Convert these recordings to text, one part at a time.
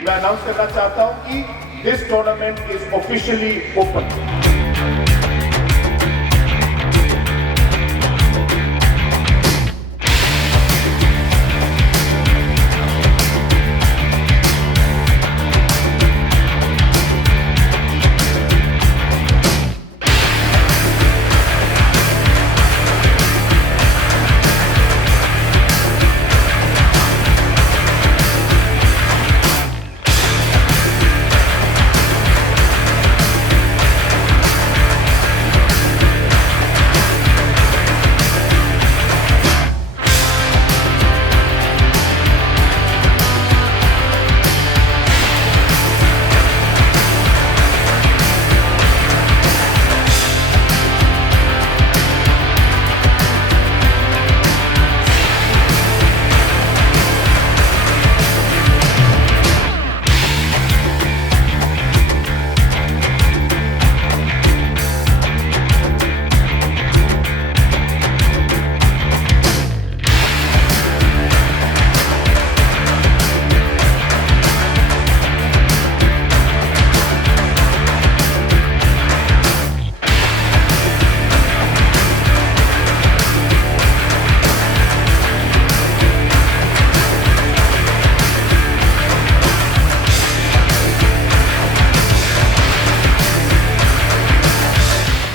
मैं अनाउंस करना चाहता हूं कि this tournament is officially open.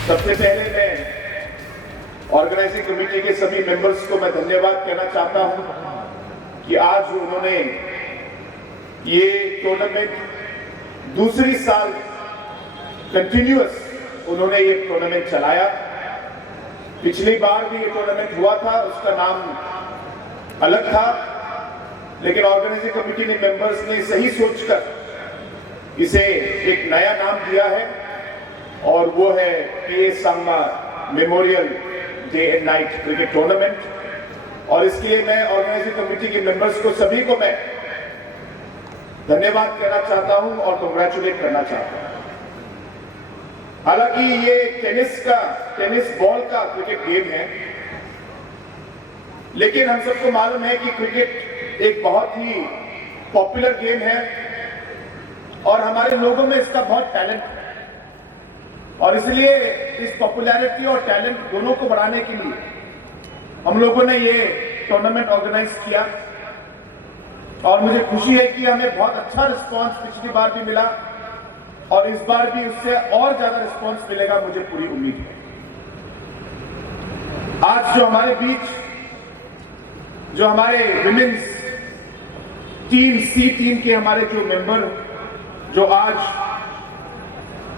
सबसे पहले मैं ऑर्गेनाइजिंग कमेटी के सभी मेंबर्स को मैं धन्यवाद कहना चाहता हूं कि आज उन्होंने ये टूर्नामेंट दूसरी साल कंटिन्यूअस उन्होंने ये टूर्नामेंट चलाया। पिछली बार भी ये टूर्नामेंट हुआ था, उसका नाम अलग था, लेकिन ऑर्गेनाइजिंग कमेटी ने मेंबर्स ने सही सोचकर इसे एक नया नाम दिया है और वो है के Sangma memorial day and night cricket tournament. और इसके लिए मैं ऑर्गेनाइजिंग कमेटी के मेंबर्स को सभी को मैं धन्यवाद कहना चाहता हूं और कांग्रेचुलेट करना चाहता हूं। हालांकि ये टेनिस बॉल का क्रिकेट गेम है, लेकिन हम सबको मालूम है कि क्रिकेट एक बहुत ही पॉपुलर गेम है और हमारे लोगों में इसका बहुत टैलेंट है। और इसलिए इस पॉपुलैरिटी और टैलेंट दोनों को बढ़ाने के लिए हम लोगों ने ये टूर्नामेंट ऑर्गेनाइज किया और मुझे खुशी है कि हमें बहुत अच्छा रिस्पांस पिछली बार भी मिला और इस बार भी उससे और ज्यादा रिस्पांस मिलेगा, मुझे पूरी उम्मीद है। आज जो हमारे बीच जो हमारे विमेन्स टीम सी टीम के हमारे जो मेंबर जो आज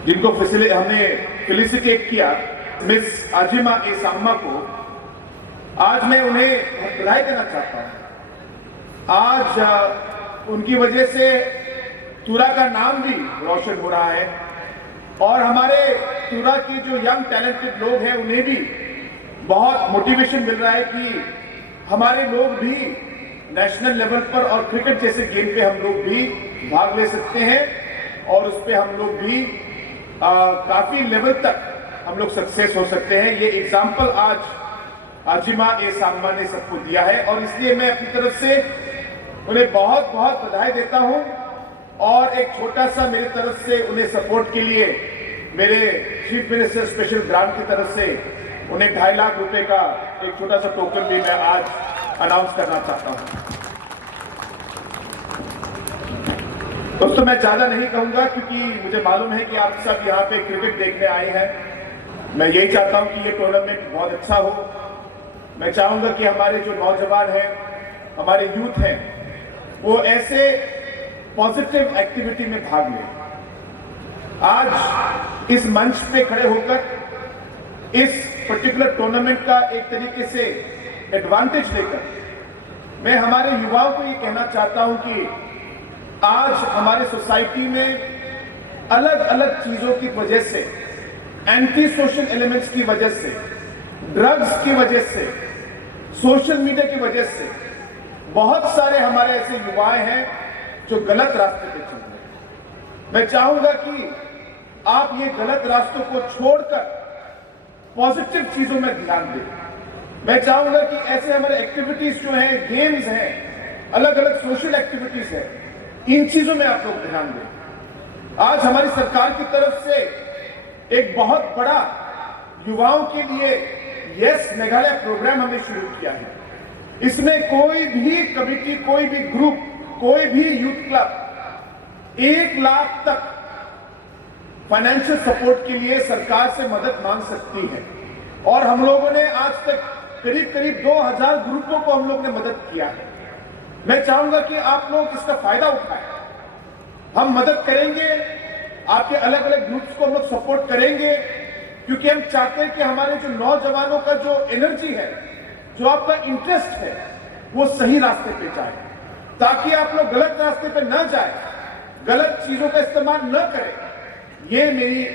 जिनको हमने फेलिसिटेट किया, मिस आजिमा ए सांगमा को, आज मैं उन्हें बधाई देना चाहता हूं। आज उनकी वजह से तुरा का नाम भी रोशन हो रहा है और हमारे तुरा के जो यंग टैलेंटेड लोग हैं उन्हें भी बहुत मोटिवेशन मिल रहा है कि हमारे लोग भी नेशनल लेवल पर और क्रिकेट जैसे गेम पे हम लोग भी भाग ले सकते हैं और उस पे हम लोग भी काफी लेवल तक हम लोग सक्सेस हो सकते हैं। ये एग्जाम्पल आज आजिमा ए सांगमा ने सबको दिया है और इसलिए मैं अपनी तरफ से उन्हें बहुत बहुत बधाई देता हूं और एक छोटा सा मेरी तरफ से उन्हें सपोर्ट के लिए मेरे चीफ मिनिस्टर स्पेशल ग्रांट की तरफ से उन्हें 2.5 लाख रुपए का एक छोटा सा टोकन भी मैं आज अनाउंस करना चाहता हूं। दोस्तों मैं ज्यादा नहीं कहूंगा क्योंकि मुझे मालूम है कि आप सब यहाँ पे क्रिकेट देखने आए हैं। मैं यही चाहता हूं कि ये टूर्नामेंट बहुत अच्छा हो। मैं चाहूंगा कि हमारे जो नौजवान हैं, हमारे यूथ हैं, वो ऐसे पॉजिटिव एक्टिविटी में भाग लें। आज इस मंच पे खड़े होकर इस पर्टिकुलर टूर्नामेंट का एक तरीके से एडवांटेज लेकर मैं हमारे युवाओं को ये कहना चाहता हूं कि आज हमारे सोसाइटी में अलग अलग चीजों की वजह से, एंटी सोशल एलिमेंट्स की वजह से, ड्रग्स की वजह से, सोशल मीडिया की वजह से बहुत सारे हमारे ऐसे युवाएं हैं जो गलत रास्ते पे चल रहे हैं। मैं चाहूंगा कि आप ये गलत रास्तों को छोड़कर पॉजिटिव चीजों में ध्यान दें। मैं चाहूंगा कि ऐसे हमारे एक्टिविटीज जो हैं, गेम्स हैं, अलग अलग सोशल एक्टिविटीज हैं, इन चीजों में आप लोग ध्यान दें। आज हमारी सरकार की तरफ से एक बहुत बड़ा युवाओं के लिए यस मेघालय प्रोग्राम हमने शुरू किया है। इसमें कोई भी कमेटी, कोई भी ग्रुप, कोई भी यूथ क्लब 1 लाख तक फाइनेंशियल सपोर्ट के लिए सरकार से मदद मांग सकती है। और हम लोगों ने आज तक करीब करीब 2000 ग्रुपों को हम लोग ने मदद किया है। मैं चाहूंगा कि आप लोग इसका फायदा उठाएं। हम मदद करेंगे, आपके अलग अलग ग्रुप्स को हम लोग सपोर्ट करेंगे, क्योंकि हम चाहते हैं कि हमारे जो नौजवानों का जो एनर्जी है, जो आपका इंटरेस्ट है, वो सही रास्ते पे जाए, ताकि आप लोग गलत रास्ते पे न जाए, गलत चीजों का इस्तेमाल न करें। ये मेरी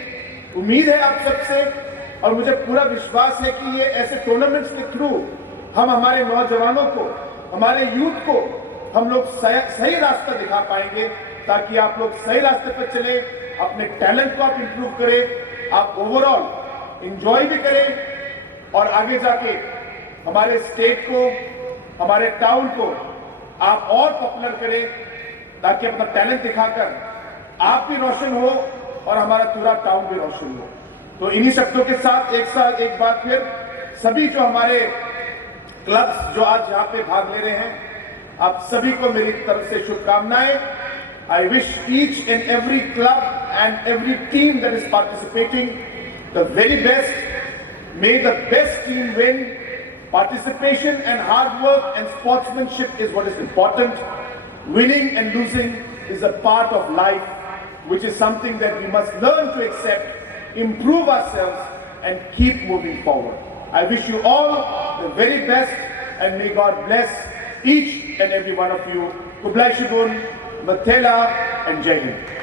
उम्मीद है आप सबसे, और मुझे पूरा विश्वास है कि ये ऐसे टूर्नामेंट्स के थ्रू हम हमारे नौजवानों को, हमारे यूथ को हम लोग सही रास्ता दिखा पाएंगे, ताकि आप लोग सही रास्ते पर चले, अपने टैलेंट को आप इंप्रूव करें, आप ओवरऑल एंजॉय भी करें और आगे जाके हमारे स्टेट को, हमारे टाउन को आप और पॉपुलर करें, ताकि अपना टैलेंट दिखाकर आप भी रोशन हो और हमारा पूरा टाउन भी रोशन हो। तो इन्हीं शब्दों के साथ एक बार फिर सभी जो हमारे क्लब्स जो आज यहाँ पे भाग ले रहे हैं, आप सभी को मेरी तरफ से शुभकामनाएं। I wish each and every club and every team that is participating the very best. May the best team win. Participation and hard work and sportsmanship is what is important. Winning and losing is a part of life, which is something that we must learn to accept, improve ourselves, and keep moving forward. I wish you all the very best, and may God bless each and every one of you. Kublai Shibun, Mathela, and Jai Hind.